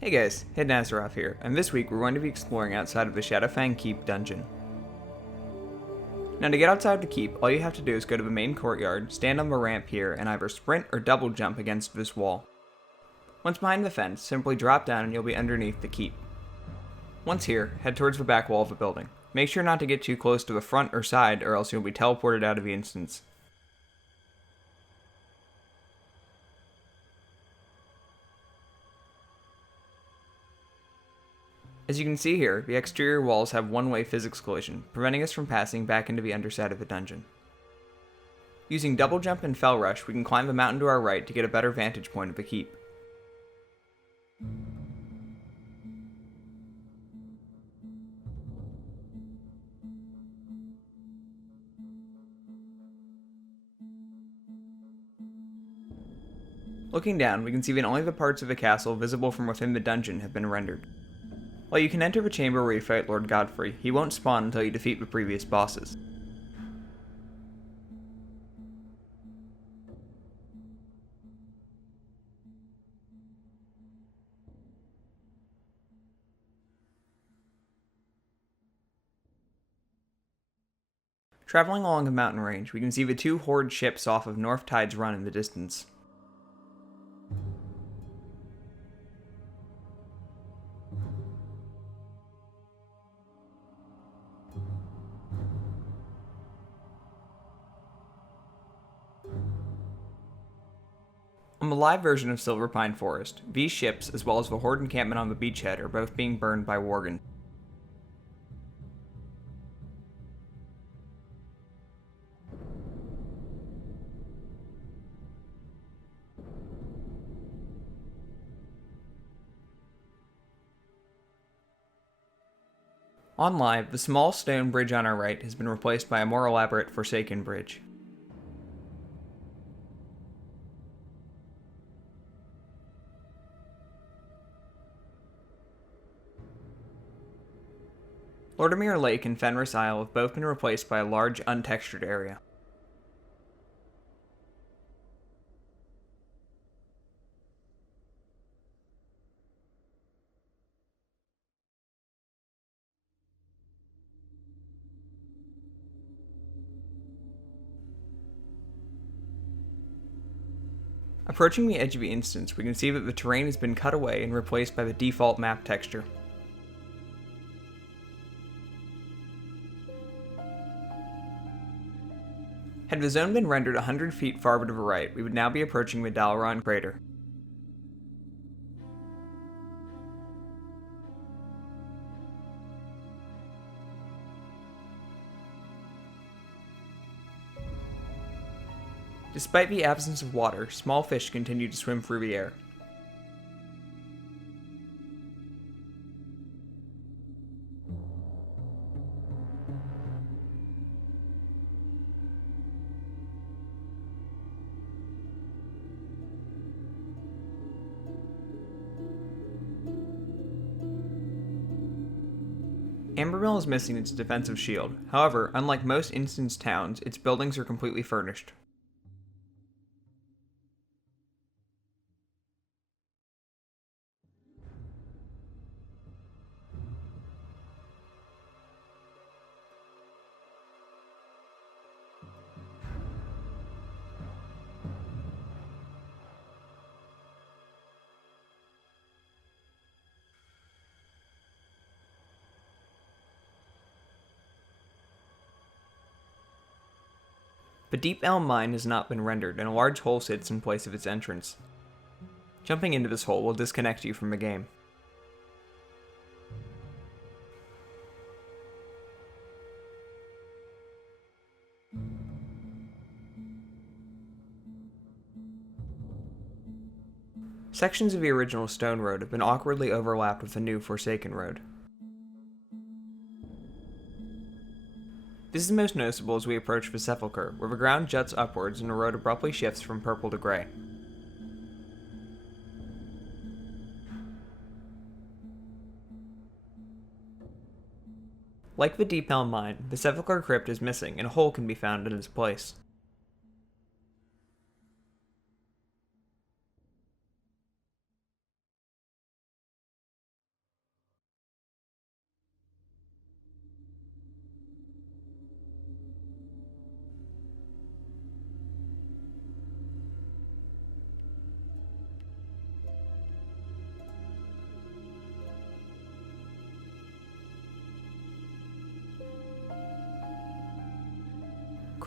Hey guys, Azeroth here, and this week we're going to be exploring outside of the Shadowfang Keep dungeon. Now to get outside the keep, all you have to do is go to the main courtyard, stand on the ramp here, and either sprint or double jump against this wall. Once behind the fence, simply drop down and you'll be underneath the keep. Once here, head towards the back wall of the building. Make sure not to get too close to the front or side or else you'll be teleported out of the instance. As you can see here, the exterior walls have one-way physics collision, preventing us from passing back into the underside of the dungeon. Using double jump and fell rush, we can climb the mountain to our right to get a better vantage point of the keep. Looking down, we can see that only the parts of the castle visible from within the dungeon have been rendered. While you can enter the chamber where you fight Lord Godfrey, he won't spawn until you defeat the previous bosses. Traveling along the mountain range, we can see the two Horde ships off of North Tide's Run in the distance. On the live version of Silverpine Forest, these ships, as well as the Horde encampment on the beachhead, are both being burned by Worgen. On live, the small stone bridge on our right has been replaced by a more elaborate Forsaken bridge. Lordamere Lake and Fenris Isle have both been replaced by a large, untextured area. Approaching the edge of the instance, we can see that the terrain has been cut away and replaced by the default map texture. Had the zone been rendered 100 feet farther to the right, we would now be approaching the Dalaran crater. Despite the absence of water, small fish continue to swim through the air. Ambermill is missing its defensive shield. However, unlike most instance towns, its buildings are completely furnished. The Deep Elm Mine has not been rendered, and a large hole sits in place of its entrance. Jumping into this hole will disconnect you from the game. Sections of the original stone road have been awkwardly overlapped with the new Forsaken road. This is most noticeable as we approach the Sepulchre, where the ground juts upwards and the road abruptly shifts from purple to grey. Like the Deep Elm Mine, the Sepulchre crypt is missing and a hole can be found in its place.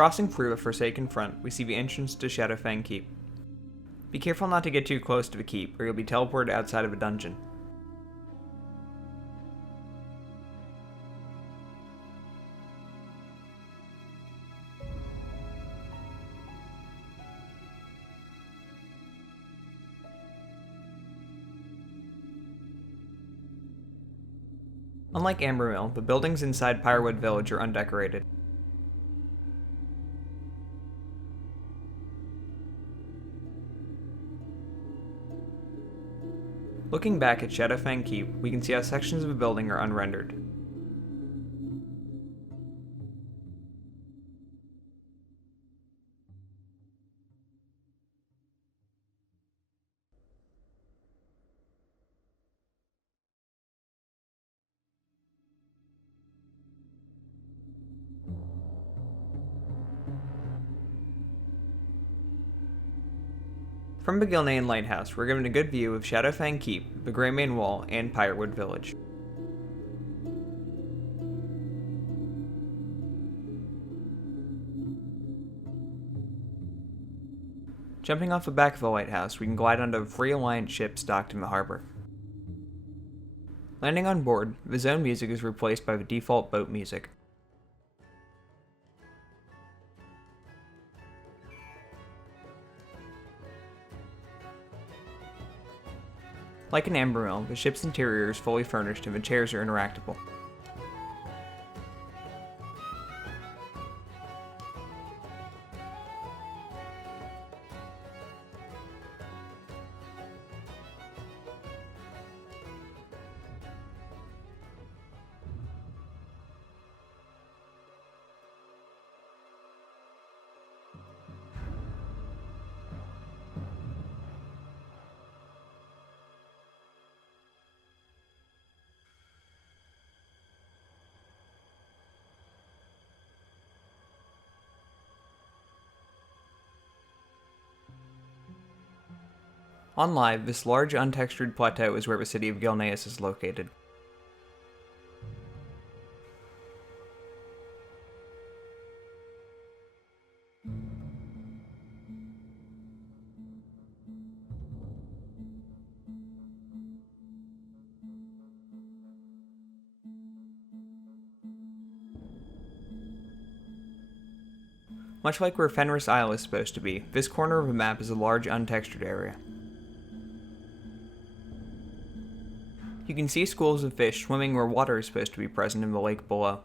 Crossing through a forsaken front, we see the entrance to Shadowfang Keep. Be careful not to get too close to the keep, or you'll be teleported outside of a dungeon. Unlike Ambermill, the buildings inside Pyrewood Village are undecorated. Looking back at Shadowfang Keep, we can see how sections of the building are unrendered. From the Gilnean Lighthouse, we're given a good view of Shadowfang Keep, the Greymane Wall, and Pyrewood Village. Jumping off the back of the lighthouse, we can glide onto a Free Alliance ship docked in the harbor. Landing on board, the zone music is replaced by the default boat music. Like an Ambermill, the ship's interior is fully furnished and the chairs are interactable. On live, this large untextured plateau is where the city of Gilneas is located. Much like where Fenris Isle is supposed to be, this corner of the map is a large untextured area. You can see schools of fish swimming where water is supposed to be present in the lake below.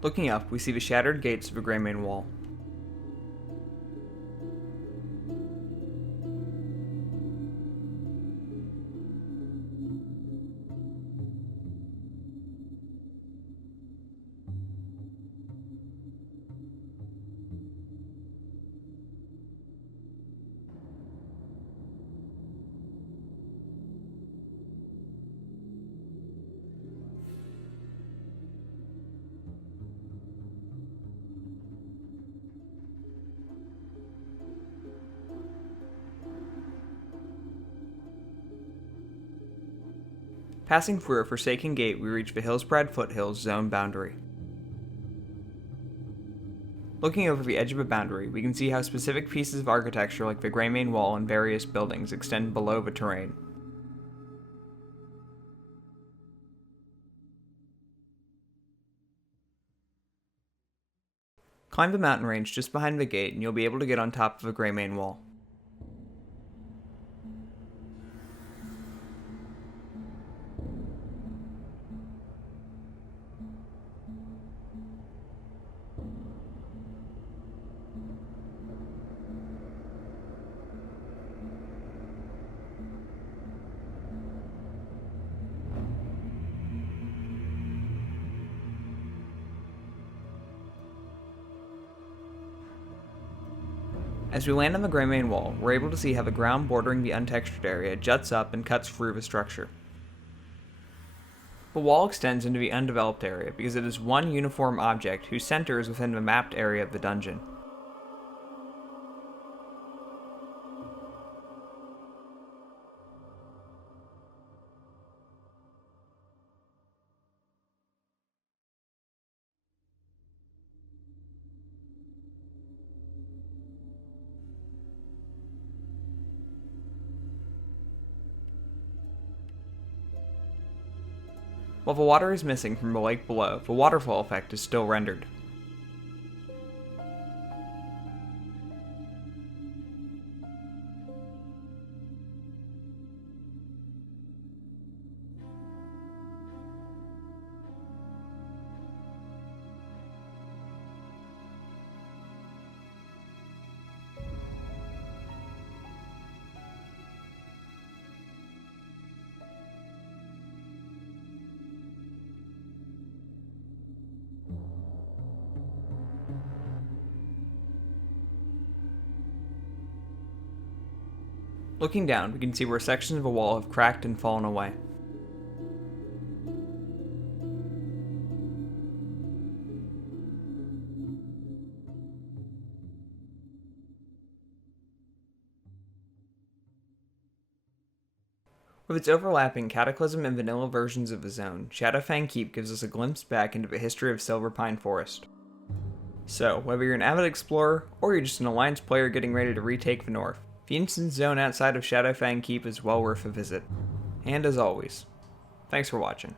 Looking up, we see the shattered gates of the Greymane Wall. Passing through a forsaken gate, we reach the Hillsbrad Foothills zone boundary. Looking over the edge of the boundary, we can see how specific pieces of architecture like the Greymane Wall and various buildings extend below the terrain. Climb the mountain range just behind the gate and you'll be able to get on top of the Greymane Wall. As we land on the Greymane Wall, we're able to see how the ground bordering the untextured area juts up and cuts through the structure. The wall extends into the undeveloped area because it is one uniform object whose center is within the mapped area of the dungeon. While the water is missing from the lake below, the waterfall effect is still rendered. Looking down, we can see where sections of the wall have cracked and fallen away. With its overlapping Cataclysm and vanilla versions of the zone, Shadowfang Keep gives us a glimpse back into the history of Silverpine Forest. So, whether you're an avid explorer, or you're just an Alliance player getting ready to retake the north, the instance zone outside of Shadowfang Keep is well worth a visit. And as always, thanks for watching.